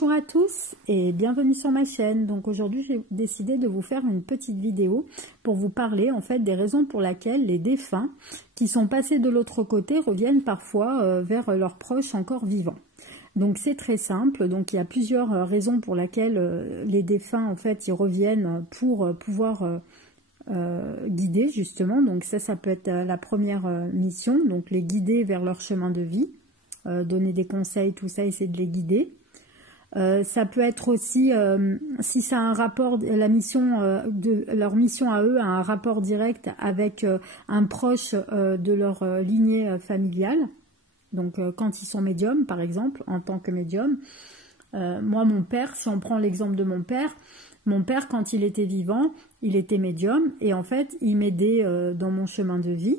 Bonjour à tous et bienvenue sur ma chaîne. Donc aujourd'hui j'ai décidé de vous faire une petite vidéo pour vous parler en fait des raisons pour lesquelles les défunts qui sont passés de l'autre côté reviennent parfois vers leurs proches encore vivants. Donc c'est très simple, donc il y a plusieurs raisons pour lesquelles les défunts en fait ils reviennent pour pouvoir guider justement. Donc ça peut être la première mission, donc les guider vers leur chemin de vie, donner des conseils, tout ça, essayer de les guider. Ça peut être aussi, si ça a un rapport, leur mission à eux a un rapport direct avec un proche de leur lignée familiale. Donc quand ils sont médiums, par exemple, en tant que médium. Moi, mon père, si on prend l'exemple de mon père, quand il était vivant, il était médium et en fait, il m'aidait dans mon chemin de vie.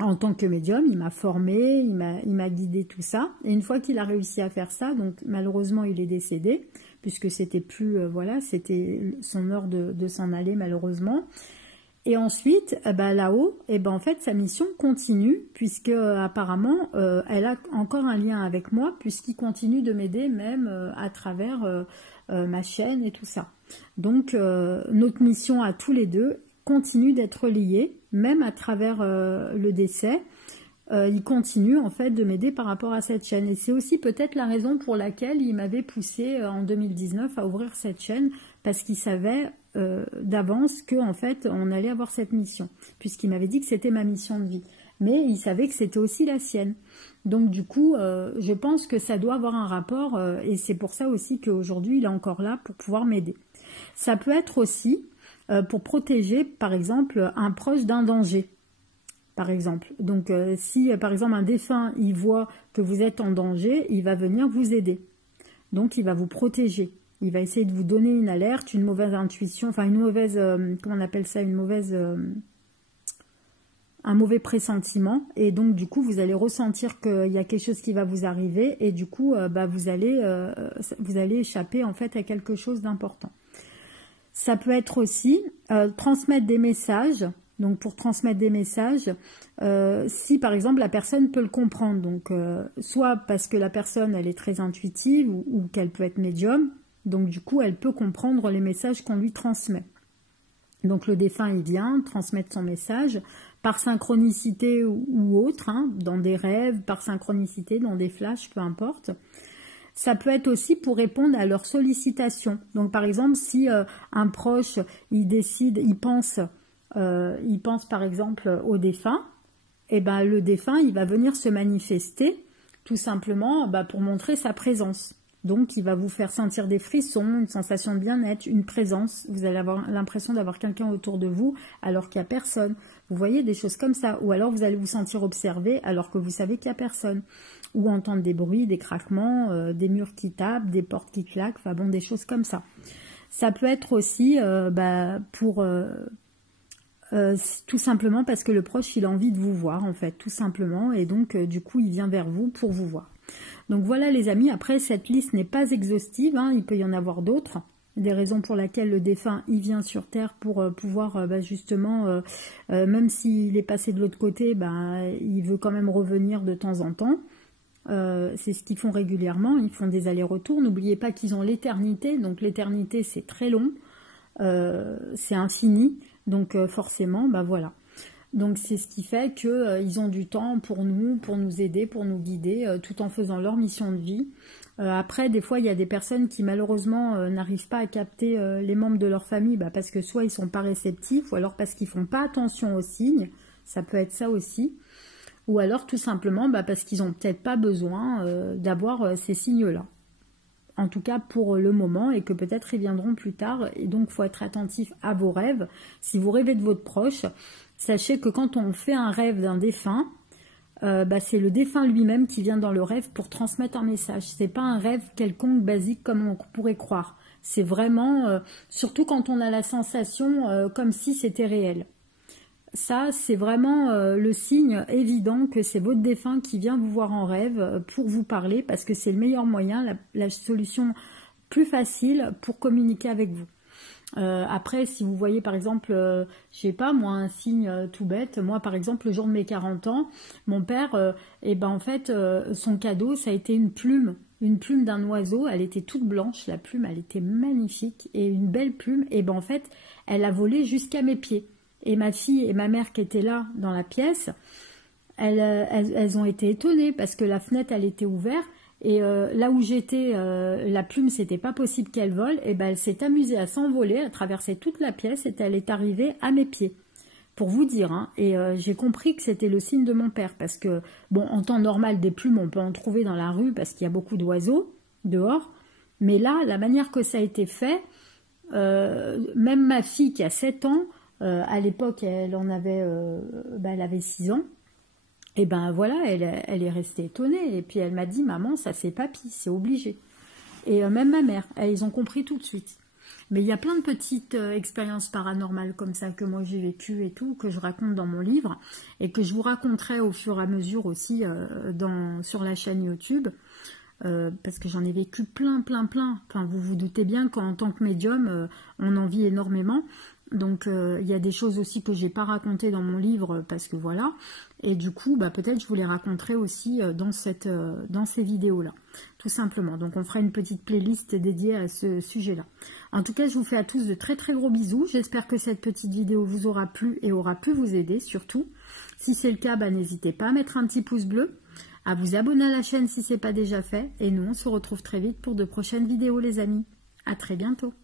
En tant que médium, il m'a formé, il m'a guidé tout ça. Et une fois qu'il a réussi à faire ça, donc malheureusement il est décédé, puisque c'était plus, c'était son heure de s'en aller malheureusement. Et ensuite, là-haut, en fait sa mission continue, puisque apparemment elle a encore un lien avec moi, puisqu'il continue de m'aider même à travers ma chaîne et tout ça. Donc notre mission à tous les deux continue d'être liée, même à travers le décès. Il continue en fait de m'aider par rapport à cette chaîne. Et c'est aussi peut-être la raison pour laquelle il m'avait poussé en 2019 à ouvrir cette chaîne, parce qu'il savait d'avance que en fait on allait avoir cette mission, puisqu'il m'avait dit que c'était ma mission de vie. Mais il savait que c'était aussi la sienne. Donc du coup, je pense que ça doit avoir un rapport, et c'est pour ça aussi qu'aujourd'hui il est encore là pour pouvoir m'aider. Ça peut être aussi pour protéger, par exemple, un proche d'un danger, par exemple. Donc, si, par exemple, un défunt, il voit que vous êtes en danger, il va venir vous aider. Donc, il va vous protéger. Il va essayer de vous donner une alerte, une mauvaise intuition, enfin, une mauvaise, comment on appelle ça, un mauvais pressentiment. Et donc, du coup, vous allez ressentir qu'il y a quelque chose qui va vous arriver et du coup, vous allez échapper, en fait, à quelque chose d'important. Ça peut être aussi transmettre des messages. Donc pour transmettre des messages, si par exemple la personne peut le comprendre, donc soit parce que la personne elle est très intuitive ou qu'elle peut être médium, donc du coup elle peut comprendre les messages qu'on lui transmet. Donc le défunt il vient transmettre son message par synchronicité ou autre, dans des rêves, par synchronicité, dans des flashs, peu importe. Ça peut être aussi pour répondre à leurs sollicitations. Donc par exemple, si un proche, il pense par exemple au défunt, et le défunt, il va venir se manifester tout simplement pour montrer sa présence. Donc il va vous faire sentir des frissons, une sensation de bien-être, une présence. Vous allez avoir l'impression d'avoir quelqu'un autour de vous alors qu'il n'y a personne. Vous voyez des choses comme ça. Ou alors vous allez vous sentir observé alors que vous savez qu'il n'y a personne. Ou entendre des bruits, des craquements, des murs qui tapent, des portes qui claquent, enfin bon, des choses comme ça. Ça peut être aussi tout simplement parce que le proche il a envie de vous voir en fait, tout simplement, et donc du coup il vient vers vous pour vous voir. Donc voilà les amis, après cette liste n'est pas exhaustive, il peut y en avoir d'autres, des raisons pour lesquelles le défunt il vient sur Terre pour pouvoir justement, même s'il est passé de l'autre côté, il veut quand même revenir de temps en temps. C'est ce qu'ils font régulièrement, ils font des allers-retours. N'oubliez pas qu'ils ont l'éternité, donc l'éternité c'est très long, c'est infini, donc forcément, voilà. Donc c'est ce qui fait qu'ils ont du temps pour nous aider, pour nous guider, tout en faisant leur mission de vie. Après, des fois, il y a des personnes qui malheureusement n'arrivent pas à capter les membres de leur famille, parce que soit ils sont pas réceptifs, ou alors parce qu'ils font pas attention aux signes, ça peut être ça aussi. Ou alors tout simplement parce qu'ils n'ont peut-être pas besoin d'avoir ces signes-là. En tout cas pour le moment, et que peut-être ils viendront plus tard. Et donc il faut être attentif à vos rêves. Si vous rêvez de votre proche, sachez que quand on fait un rêve d'un défunt, c'est le défunt lui-même qui vient dans le rêve pour transmettre un message. C'est pas un rêve quelconque basique comme on pourrait croire. C'est vraiment, surtout quand on a la sensation comme si c'était réel. Ça, c'est vraiment le signe évident que c'est votre défunt qui vient vous voir en rêve pour vous parler, parce que c'est le meilleur moyen, la solution plus facile pour communiquer avec vous. Après, si vous voyez par exemple, je sais pas moi, un signe tout bête, moi par exemple le jour de mes 40 ans, mon père, et ben en fait, son cadeau ça a été une plume d'un oiseau, elle était toute blanche, la plume elle était magnifique, et une belle plume, et ben en fait, elle a volé jusqu'à mes pieds. Et ma fille et ma mère qui étaient là dans la pièce, elles ont été étonnées parce que la fenêtre elle était ouverte. Et là où j'étais, la plume, c'était pas possible qu'elle vole. Et ben, elle s'est amusée à s'envoler, à traverser toute la pièce, et elle est arrivée à mes pieds. Pour vous dire, hein. Et j'ai compris que c'était le signe de mon père, parce que, bon, en temps normal, des plumes, on peut en trouver dans la rue, parce qu'il y a beaucoup d'oiseaux dehors. Mais là, la manière que ça a été fait, même ma fille qui a 7 ans, à l'époque, elle avait 6 ans. Et ben voilà, elle est restée étonnée. Et puis elle m'a dit, maman, ça c'est papy, c'est obligé. Et même ma mère, ils ont compris tout de suite. Mais il y a plein de petites expériences paranormales comme ça que moi j'ai vécues et tout, que je raconte dans mon livre, et que je vous raconterai au fur et à mesure aussi sur la chaîne YouTube. Parce que j'en ai vécu plein. Enfin, vous vous doutez bien qu'en tant que médium, on en vit énormément. Donc il y a des choses aussi que j'ai pas racontées dans mon livre parce que voilà. Et du coup, peut-être je vous les raconterai aussi dans ces vidéos-là, tout simplement. Donc on fera une petite playlist dédiée à ce sujet-là. En tout cas, je vous fais à tous de très gros bisous. J'espère que cette petite vidéo vous aura plu et aura pu vous aider surtout. Si c'est le cas, n'hésitez pas à mettre un petit pouce bleu, à vous abonner à la chaîne si ce n'est pas déjà fait. Et nous, on se retrouve très vite pour de prochaines vidéos les amis. À très bientôt.